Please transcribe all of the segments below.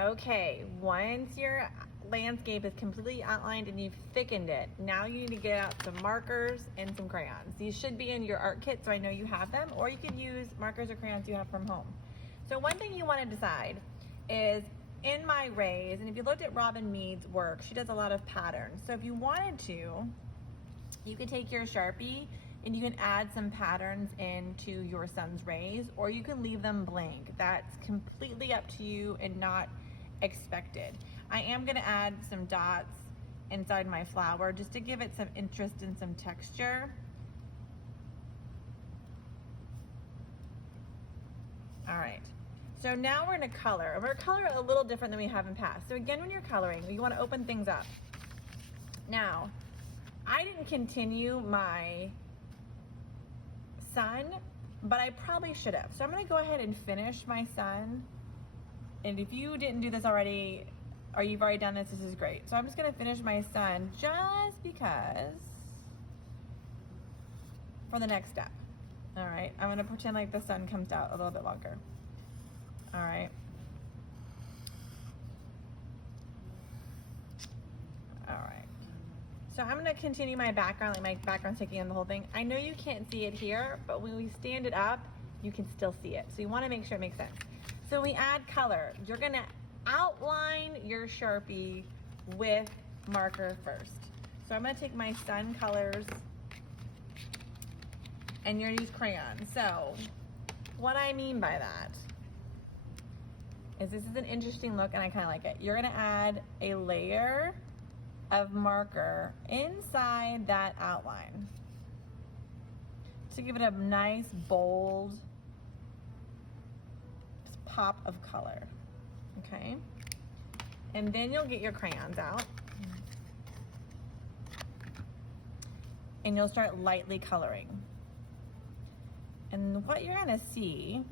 Okay, once your landscape is completely outlined and you've thickened it, now you need to get out some markers and some crayons. These should be in your art kit, so I know you have them, or you could use markers or crayons you have from home. So one thing you want to decide is, in my rays, and if you looked at Robin Mead's work, she does a lot of patterns. So if you wanted to, you could take your Sharpie and you can add some patterns into your sun's rays, or you can leave them blank. That's completely up to you and not expected. I am gonna add some dots inside my flower just to give it some interest and some texture. All right, so now we're gonna color. We're gonna color a little different than we have in past. So again, when you're coloring, you wanna open things up. Now, I didn't continue my sun, but I probably should have. So I'm gonna go ahead and finish my sun. And if you didn't do this already, or you've already done this is great. So I'm just gonna finish my sun just because for the next step. All right, I'm gonna pretend like the sun comes out a little bit longer. All right. All right. So I'm gonna continue my background, like my background's taking in the whole thing. I know you can't see it here, but when we stand it up, you can still see it. So you wanna make sure it makes sense. So we add color. You're gonna outline your Sharpie with marker first. So I'm gonna take my sun colors and you're gonna use crayons. So what I mean by that is this is an interesting look and I kinda like it. You're gonna add a layer of marker inside that outline to give it a nice, bold pop of color, okay? And then you'll get your crayons out and you'll start lightly coloring. And what you're gonna see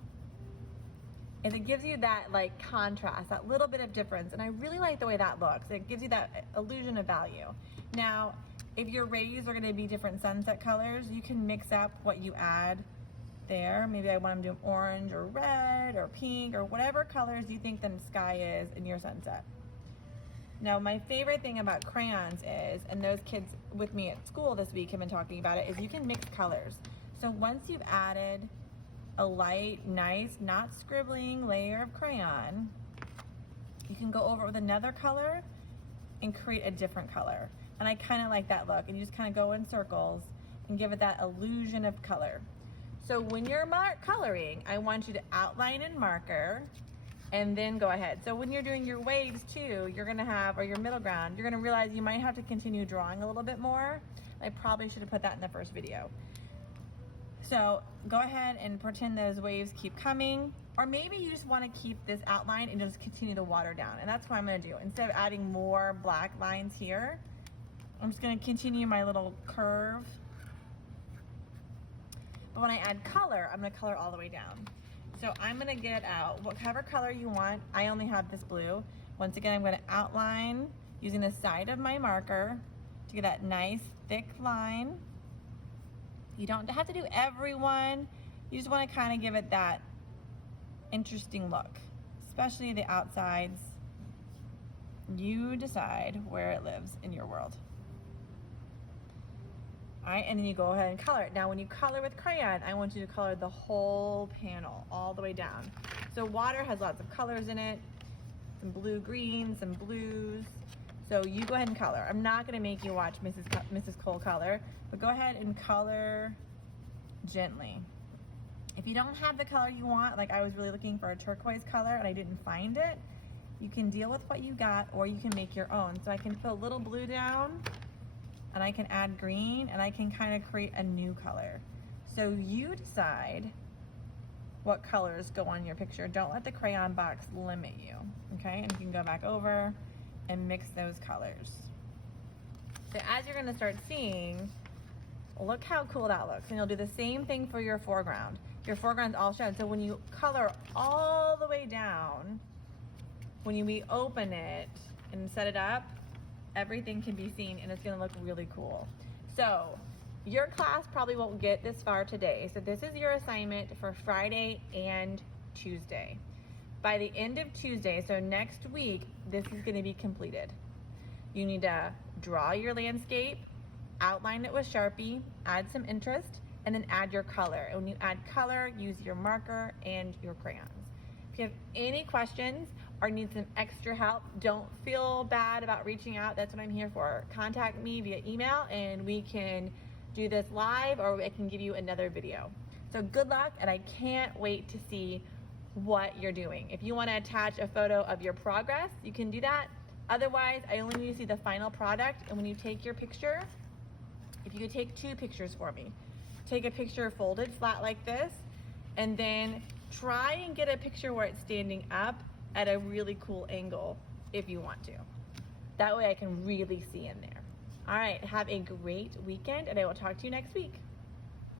is it gives you that like contrast, that little bit of difference. And I really like the way that looks. It gives you that illusion of value. Now, if your rays are gonna be different sunset colors, you can mix up what you add there. Maybe I want them to do orange or red or pink or whatever colors you think the sky is in your sunset. Now, my favorite thing about crayons is, and those kids with me at school this week have been talking about it, is you can mix colors. So once you've added a light, nice, not scribbling layer of crayon, you can go over it with another color and create a different color. And I kind of like that look. And you just kind of go in circles and give it that illusion of color. So when you're coloring, I want you to outline in marker and then go ahead. So when you're doing your waves too, you're gonna have, or your middle ground, you're gonna realize you might have to continue drawing a little bit more. I probably should have put that in the first video. So go ahead and pretend those waves keep coming, or maybe you just want to keep this outline and just continue to water down. And that's what I'm going to do. Instead of adding more black lines here, I'm just going to continue my little curve. But when I add color, I'm going to color all the way down. So I'm going to get out whatever color you want. I only have this blue. Once again, I'm going to outline using the side of my marker to get that nice thick line. You don't have to do every one. You just want to kind of give it that interesting look, especially the outsides. You decide where it lives in your world. All right, and then you go ahead and color it. Now, when you color with crayon, I want you to color the whole panel all the way down. So water has lots of colors in it, some blue, green, some blues. So you go ahead and color. I'm not gonna make you watch Mrs. Cole color, but go ahead and color gently. If you don't have the color you want, like I was really looking for a turquoise color and I didn't find it, you can deal with what you got or you can make your own. So I can put a little blue down and I can add green and I can kind of create a new color. So you decide what colors go on your picture. Don't let the crayon box limit you, okay? And you can go back over and mix those colors. So as you're gonna start seeing, look how cool that looks. And you'll do the same thing for your foreground. Your foreground's all shown. So when you color all the way down, when we open it and set it up, everything can be seen and it's gonna look really cool. So your class probably won't get this far today. So this is your assignment for Friday and Tuesday. By the end of Tuesday, so next week, this is gonna be completed. You need to draw your landscape, outline it with Sharpie, add some interest, and then add your color. And when you add color, use your marker and your crayons. If you have any questions or need some extra help, don't feel bad about reaching out. That's what I'm here for. Contact me via email and we can do this live, or I can give you another video. So good luck, and I can't wait to see what you're doing. If you want to attach a photo of your progress, you can do that. Otherwise, I only need to see the final product, and when you take your picture, if you could take 2 pictures for me. Take a picture folded flat like this, and then try and get a picture where it's standing up at a really cool angle if you want to. That way I can really see in there. All right, have a great weekend, and I will talk to you next week.